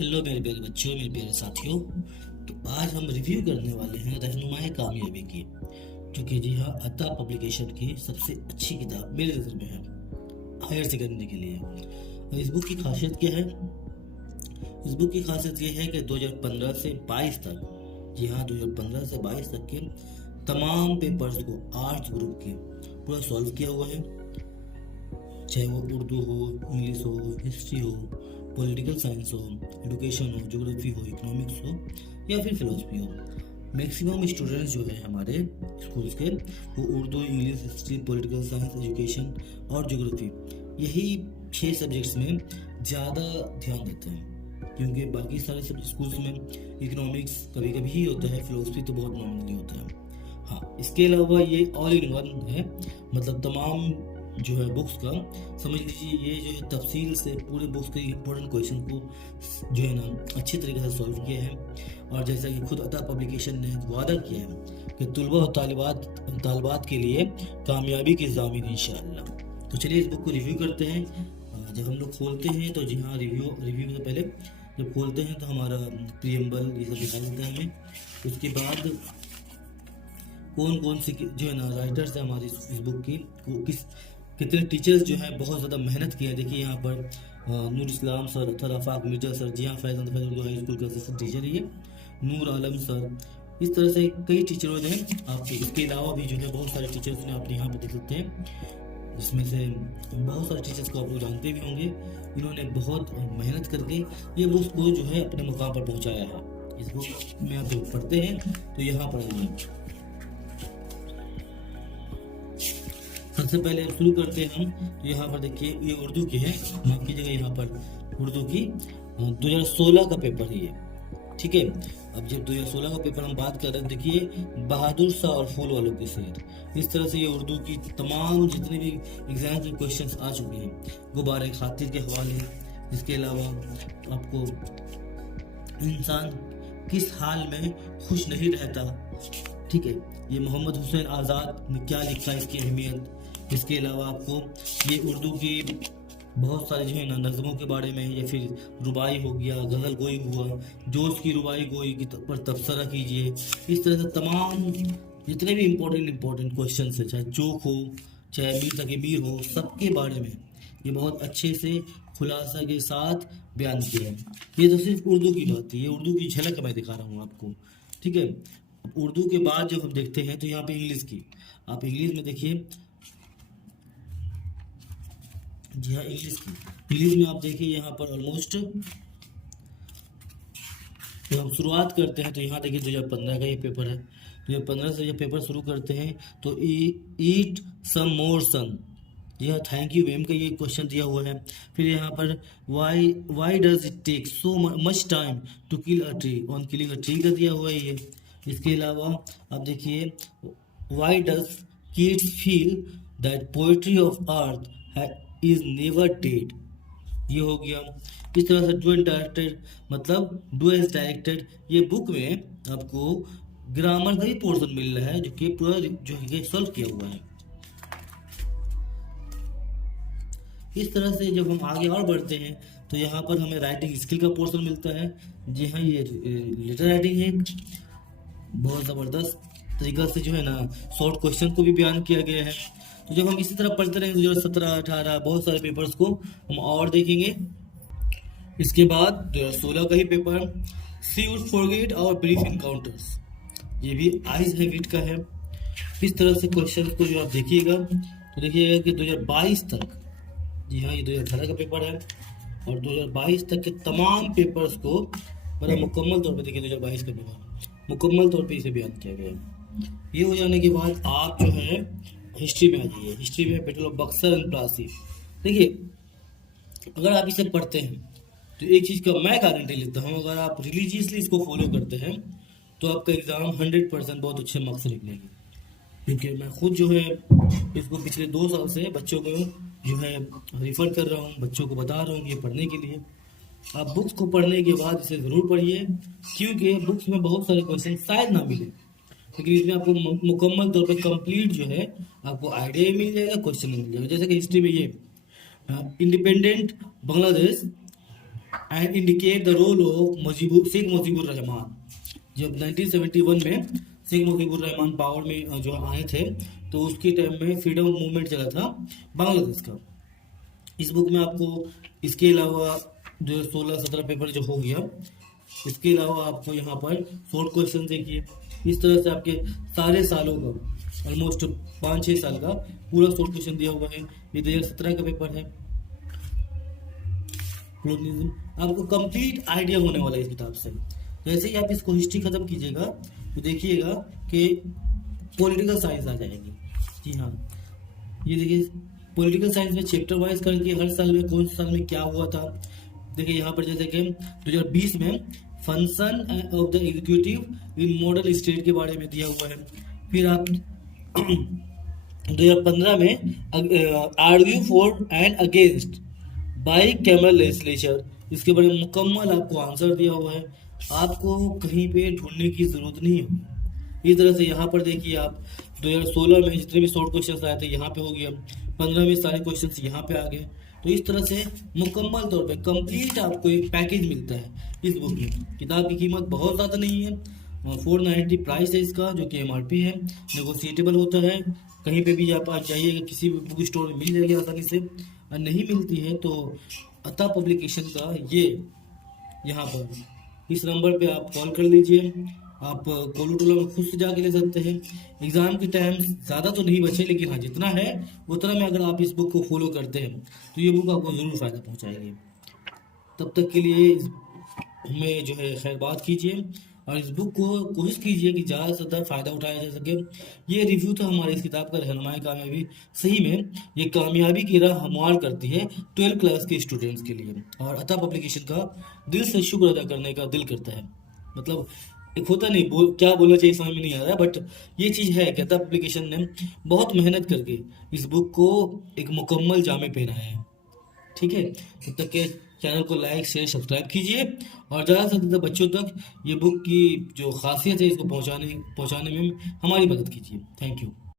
Hello मेरे प्यारे बच्चों, मेरे प्यारे साथियों। तो आज हम रिव्यू करने वाले हैं रहनुमाए कामयाबी की, जो कि जी हाँ अता पब्लिकेशन की सबसे अच्छी किताब मेरे नज़र में है हायर सेकेंडरी के लिए। और इस बुक की खासियत क्या है? इस बुक की खासियत ये है कि 2015 से 22 तक, जी हाँ 2015 से 22 तक के तमाम पेपर्स को आर्ट्स ग्रुप के पूरा सॉल्व किया हुआ है। चाहे वो उर्दू हो, इंग्लिश हो, हिस्ट्री हो, पॉलिटिकल साइंस हो, एडुकेशन हो, ज्योग्राफी हो, इकोनॉमिक्स हो या फिर फिलोसफी हो। मैक्सिमम स्टूडेंट्स जो है हमारे स्कूल्स के, वो Urdu, English, history, political science, education और ज्योग्राफी, यही 6 सब्जेक्ट्स में ज़्यादा ध्यान देते हैं। क्योंकि बाकी सारे सब स्कूल्स में इकोनॉमिक्स कभी कभी ही होता है, फिलोसफी तो बहुत नॉर्मली होता है। हाँ, इसके अलावा ये ऑल इन वन है, मतलब तमाम जो है बुक्स का, समझ लीजिए ये जो है तफसील से पूरे बुक्स के इम्पोर्टेंट क्वेश्चन को जो है ना अच्छी तरीके से सॉल्व किया है। और जैसा कि खुद अता पब्लिकेशन ने वादा किया है कि तुलबा और तालिबात के लिए कामयाबी की ज़ामिन इंशाअल्लाह। तो चलिए इस बुक को रिव्यू करते हैं। जब हम लोग खोलते हैं तो जी हाँ रिव्यू से पहले जब खोलते हैं तो हमारा प्रियम्बल ये सब दिखा देता है हमें। उसके बाद कौन कौन से जो है ना राइटर्स हैं हमारी इस बुक की, कितने टीचर्स जो हैं बहुत ज़्यादा मेहनत की है। देखिए यहाँ पर नूर इस्लाम सर, थराफाक मिर्जा सर, जी हाँ फैज़ उर्दू हाई स्कूल का असिस्टेंट टीचर है ये, नूर आलम सर। इस तरह से कई टीचरों ने आपके, इसके अलावा भी जो है बहुत सारे टीचर्स ने आपने यहाँ पर देख सकते हैं, जिसमें से बहुत सारे टीचर्स को आप लोग जानते भी होंगे। इन्होंने बहुत मेहनत करके ये बुक को जो है अपने मुकाम पर पहुँचाया है। इस बुक में आप जब पढ़ते हैं तो यहाँ पर सबसे पहले शुरू करते हैं हम। तो यहाँ पर देखिए ये उर्दू की है, माफ कीजिएगा, यहाँ पर उर्दू की 2016 का पेपर है ये, ठीक है। अब जब 2016 का पेपर हम बात कर रहे हैं, देखिए बहादुर शाह और फूल वालों के शेर, इस तरह से ये उर्दू की तमाम जितने भी एग्जाम के क्वेश्चंस आ चुके हैं, गुब्बारे खातिर के हवाले। इसके अलावा आपको इंसान किस हाल में खुश नहीं रहता, ठीक है, ये मोहम्मद हुसैन आज़ाद ने क्या लिखा, इसकी अहमियत। इसके अलावा आपको ये उर्दू की बहुत सारे जो है ना नज़मों के बारे में, या फिर रुबाई हो गया, गज़ल गोई हुआ, जोश की रुबाई गोई की पर तबसरा कीजिए। इस तरह से तमाम जितने भी इम्पोर्टेंट क्वेश्चन है, चाहे जोक हो, चाहे मीर तक मीर हो, सबके बारे में ये बहुत अच्छे से खुलासा के साथ बयान किया है। ये तो सिर्फ उर्दू की बात है, ये उर्दू की झलक मैं दिखा रहा हूँ आपको, ठीक है। उर्दू के बाद जब हम देखते हैं तो यहाँ पे इंग्लिश की, आप इंग्लिश में देखिए, जी हाँ इंग्लिश में आप देखिए यहाँ पर ऑलमोस्ट जब हम शुरुआत करते हैं तो यहाँ देखिए 2015 का ये पेपर है। 2015 से जब पेपर शुरू करते हैं तो ईट सम मोर सन, यह थैंक यू मैम का ये क्वेश्चन दिया हुआ है। फिर यहाँ पर why does it take so much time to kill a tree, on killing a tree का दिया हुआ है ये। इसके अलावा आप देखिए why does kids feel that poetry of earth is never dead, ये हो गया। इस तरह से डू एंड डायरेक्टेड, मतलब डू एज डायरेक्टेड, ये बुक में आपको ग्रामर का ही पोर्शन मिल रहा है, जो कि पूरा जो है सॉल्व किया हुआ है। इस तरह से जब हम आगे और बढ़ते हैं तो यहाँ पर हमें राइटिंग स्किल का पोर्शन मिलता है। जी हाँ, ये लेटर राइटिंग है, बहुत ज़बरदस्त तरीका से जो है ना शॉर्ट क्वेश्चन को भी बयान किया गया है। तो जब हम इसी तरह पढ़ते रहेंगे 2017, 18 बहुत सारे पेपर्स को हम और देखेंगे। इसके बाद 2016 का ही paper, she would forget our brief encounters, ये भी आइज हैविट का है। इस तरह से क्वेश्चन को जो आप देखिएगा तो देखिएगा कि 2022 तक, जी हाँ ये 2018 का पेपर है, और 2022 तक के तमाम पेपर्स को बड़ा मुकम्मल तौर पर देखिए 2022 का पेपर मुकम्मल तौर पे इसे बयान किया गया है। ये हो जाने के बाद आप जो है हिस्ट्री में आ जाइए। हिस्ट्री में battle of Buxar and Plassey, देखिए अगर आप इसे पढ़ते हैं तो एक चीज़ का मैं गारंटी लेता हूँ, अगर आप रिलीजियसली इसको फॉलो करते हैं तो आपका एग्ज़ाम 100% बहुत अच्छे मार्क्स से निकलेगी। क्योंकि मैं खुद जो है इसको पिछले 2 साल से बच्चों को जो है रिफ़र कर रहा हूँ, बच्चों को बता रहा हूँ ये पढ़ने के लिए। आप बुक्स को पढ़ने के बाद इसे ज़रूर पढ़िए, क्योंकि बुक्स में बहुत सारे क्वेश्चन शायद ना मिले, लेकिन इसमें आपको मुकम्मल तौर पे कंप्लीट जो है आपको आइडिया मिल जाएगा, क्वेश्चन मिल जाएगा। जैसे कि हिस्ट्री में ये independent Bangladesh and indicate the role of Sheikh Mujibur Rahman. जब 1971 में शेख मुजीबुर रहमान पावर में जो आए थे, तो उसके टाइम में फ्रीडम मूवमेंट चला था बांग्लादेश का। इस बुक में आपको इसके अलावा जो 16-17 पेपर जो हो गया, इसके अलावा आपको यहाँ पर शॉर्ट क्वेश्चन देखिए। इस तरह से आपके सारे सालों का ऑलमोस्ट 5-6 साल का पूरा शॉर्ट क्वेश्चन दिया हुआ है। ये 2017 का पेपर है। कॉलोनिज्म आपको कंप्लीट आइडिया होने वाला है इस किताब से। जैसे ही आप इसको हिस्ट्री खत्म कीजिएगा तो देखिएगा कि पॉलिटिकल साइंस आ जाएगी। जी हाँ, ये देखिए पॉलिटिकल साइंस में चैप्टर वाइज करके हर साल में कौन से साल में क्या हुआ था। देखिए यहाँ पर जैसे कि 2020 में function of the executive in model state के बारे में दिया हुआ है। फिर आप 2015 में argue for and against by cameral legislature, इसके बारे में मुकम्मल आपको आंसर दिया हुआ है। आपको कहीं पे ढूंढने की जरूरत नहीं है। इस तरह से यहाँ पर देखिए आप 2016 में जितने भी शॉर्ट क्वेश्चन आए थे यहाँ पे हो गया, 15 में सारे क्वेश्चन यहाँ पे आ गए। तो इस तरह से मुकम्मल तौर पे कंप्लीट आपको एक पैकेज मिलता है इस बुक में। किताब की कीमत बहुत ज़्यादा नहीं है, 490 प्राइस है इसका, जो कि MRP है, नेगोशिएटेबल होता है। कहीं पे भी आप जाइएगा, किसी भी बुक स्टोर में मिल जाएगी आसानी से। और नहीं मिलती है तो अता पब्लिकेशन का ये यहाँ पर इस नंबर पे आप कॉल कर लीजिए। आप कोलूटोला में खुद से जाके ले सकते हैं। एग्ज़ाम के टाइम ज़्यादा तो नहीं बचे, लेकिन हाँ जितना है उतना में अगर आप इस बुक को फॉलो करते हैं तो ये बुक आपको ज़रूर फ़ायदा पहुँचाएगी। तब तक के लिए हमें जो है खैर बात कीजिए और इस बुक को कोशिश कीजिए कि ज़्यादा से ज़्यादा फ़ायदा उठाया जा सके। ये रिव्यू था हमारे इस किताब का रहनुमाई कामयाबी। सही में ये कामयाबी की राह हमवार करती है 12th क्लास के स्टूडेंट्स के लिए, और अता पब्लिकेशन का दिल से शुक्र अदा करने का दिल करता है। मतलब एक होता नहीं क्या बोलना चाहिए समझ में नहीं आ रहा, बट ये चीज़ है कि अता पब्लिकेशन ने बहुत मेहनत करके इस बुक को एक मुकम्मल जामे पहनाया है। ठीक है, तब तक के चैनल को लाइक शेयर सब्सक्राइब कीजिए और ज़्यादा से ज़्यादा बच्चों तक ये बुक की जो खासियत है इसको पहुंचाने में हमारी मदद कीजिए। Thank you.